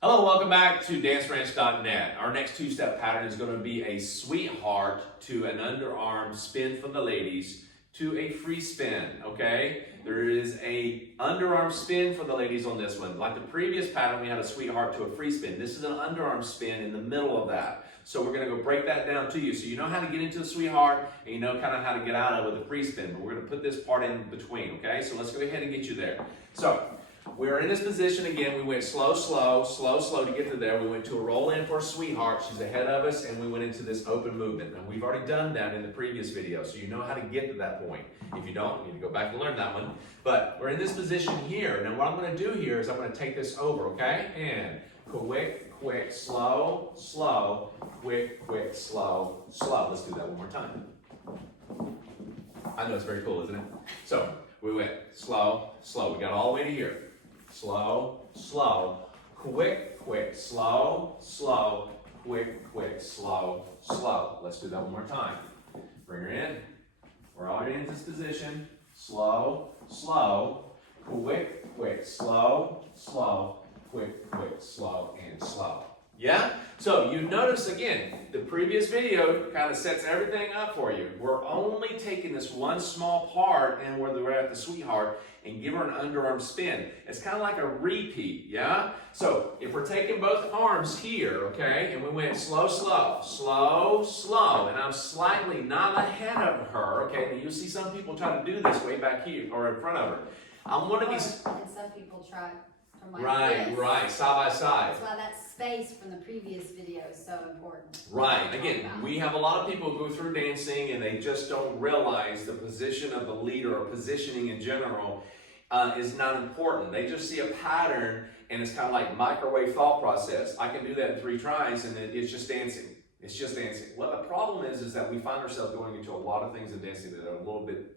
Hello, welcome back to danceranch.net. Our next two-step pattern is going to be a sweetheart to an underarm spin for the ladies to a free spin, okay? There is a underarm spin for the ladies on this one. Like the previous pattern, we had a sweetheart to a free spin. This is an underarm spin in the middle of that. So we're going to go break that down to you. So you know how to get into the sweetheart and you know kind of how to get out of it with a free spin. But we're going to put this part in between, okay? So let's go ahead and get you there. So we're in this position again. We went slow, slow, slow, slow to get to there. We went to a roll in for a sweetheart. She's ahead of us, and we went into this open movement. And we've already done that in the previous video, so you know how to get to that point. If you don't, you need to go back and learn that one. But we're in this position here. Now what I'm going to do here is I'm going to take this over, okay? And quick, quick, slow, slow, quick, quick, slow, slow. Let's do that one more time. I know it's very cool, isn't it? So we went slow, slow. We got all the way to here. Slow, slow, quick, quick, slow, slow, quick, quick, slow, slow. Let's do that one more time. Bring her in. We're already in this position. Slow, slow, quick, quick, slow, slow, quick, quick, slow, and slow. Yeah? So you notice again, the previous video kind of sets everything up for you. We're only taking this one small part and where we're at the sweetheart and give her an underarm spin. It's kind of like a repeat, yeah? So if we're taking both arms here, okay, and we went slow, slow, slow, slow, and I'm slightly not ahead of her, okay, and you'll see some people try to do this way back here or in front of her. I'm one of these. And some people try from like this. Right, side by side. That's why that space from the previous video is so important. Right. Again, we have a lot of people who go through dancing and they just don't realize the position of the leader or positioning in general is not important. They just see a pattern and it's kind of like microwave thought process. I can do that in 3 tries and it's just dancing. It's just dancing. Well, the problem is that we find ourselves going into a lot of things in dancing that are a little bit,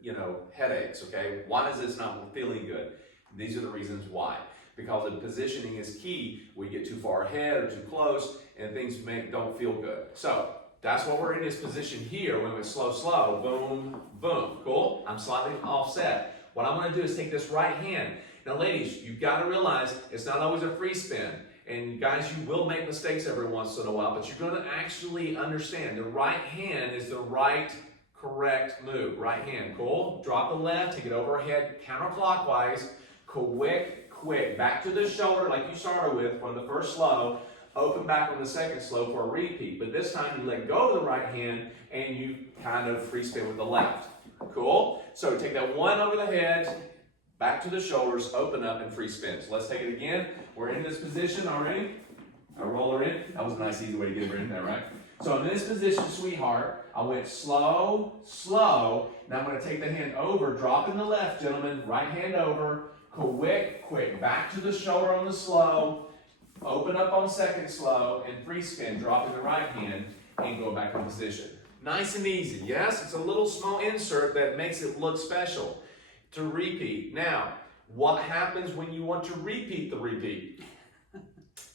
headaches, okay? Why is this not feeling good? These are the reasons why. Because the positioning is key. We get too far ahead or too close and things don't feel good. So that's why we're in this position here when we're slow, slow, boom, boom. Cool? I'm slightly offset. What I'm going to do is take this right hand. Now ladies, you've got to realize it's not always a free spin. And guys, you will make mistakes every once in a while, but you're going to actually understand the right hand is the right correct move. Right hand. Cool? Drop the left, take it overhead counterclockwise. Quick, back to the shoulder like you started with from the first slow, open back on the second slow for a repeat. But this time you let go of the right hand and you kind of free spin with the left. Cool? So take that one over the head, back to the shoulders, open up and free spin. So let's take it again. We're in this position already. I roll her in. That was a nice easy way to get her in there, right? So I'm in this position, sweetheart. I went slow, slow. Now I'm going to take the hand over, dropping the left, gentlemen. Right hand over. Quick, back to the shoulder on the slow, open up on second slow, and free spin, dropping the right hand, and go back in position. Nice and easy, yes? It's a little small insert that makes it look special to repeat. Now, what happens when you want to repeat the repeat?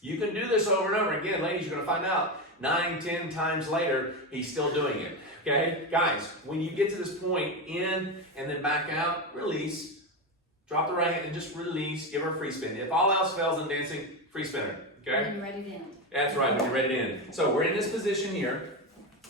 You can do this over and over again. Ladies, you're going to find out 9, 10 times later, he's still doing it, okay? Guys, when you get to this point, in and then back out, release. Drop the right hand and just release, give her a free spin. If all else fails in dancing, free spinner, okay? When you're ready to end. That's right, when you're ready to end. So we're in this position here.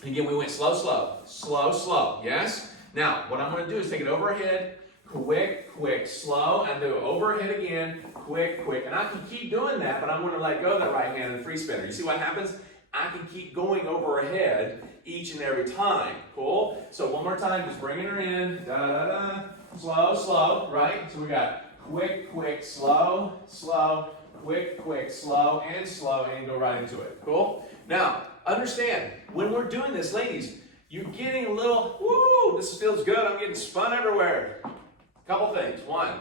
Again, we went slow, slow, slow, slow, yes? Now, what I'm going to do is take it overhead, quick, slow, and do overhead again, quick. And I can keep doing that, but I'm going to let go of that right hand and free spinner. You see what happens? I can keep going over her head each and every time. Cool? So one more time, just bringing her in, da-da-da-da. Slow, right? So we got quick, slow, quick, slow, and go right into it. Cool? Now, understand, when we're doing this, ladies, you're getting a little, woo, this feels good, I'm getting spun everywhere. Couple things. One,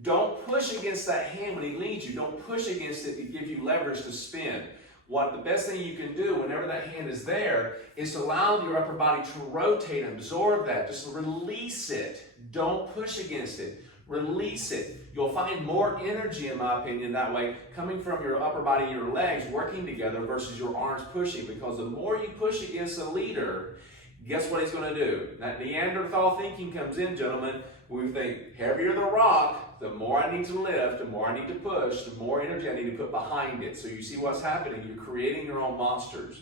don't push against that hand when he leads you. Don't push against it to give you leverage to spin. The best thing you can do whenever that hand is there is to allow your upper body to rotate and absorb that. Just release it. Don't push against it. Release it. You'll find more energy, in my opinion, that way, coming from your upper body and your legs working together versus your arms pushing. Because the more you push against a leader, guess what he's going to do? That Neanderthal thinking comes in, gentlemen. We think heavier the rock, the more I need to lift, the more I need to push, the more energy I need to put behind it. So you see what's happening. You're creating your own monsters.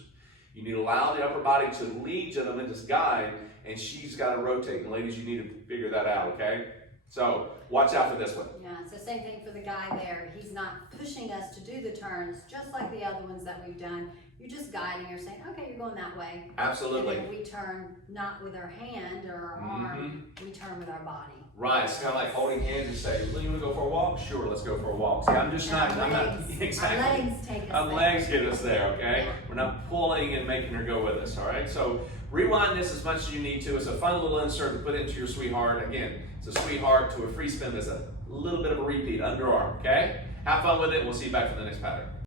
You need to allow the upper body to lead, gentlemen, just guide, and she's got to rotate. And ladies, you need to figure that out, okay? So watch out for this one. Yeah, so same thing for the guy there. He's not pushing us to do the turns, just like the other ones that we've done. You're just guiding or saying, okay, you're going that way. Absolutely. And then we turn not with our hand or our arm, we turn with our body. Right, it's kind of like holding hands and saying, well, you want to go for a walk? Sure, let's go for a walk. See, I'm just not, I'm not, exactly. Our legs take us Our there. legs get us there, okay? We're not pulling and making her go with us, all right? So rewind this as much as you need to. It's a fun little insert to put into your sweetheart. Again, it's a sweetheart to a free spin. There's a little bit of a repeat, underarm, okay? Have fun with it. We'll see you back for the next pattern.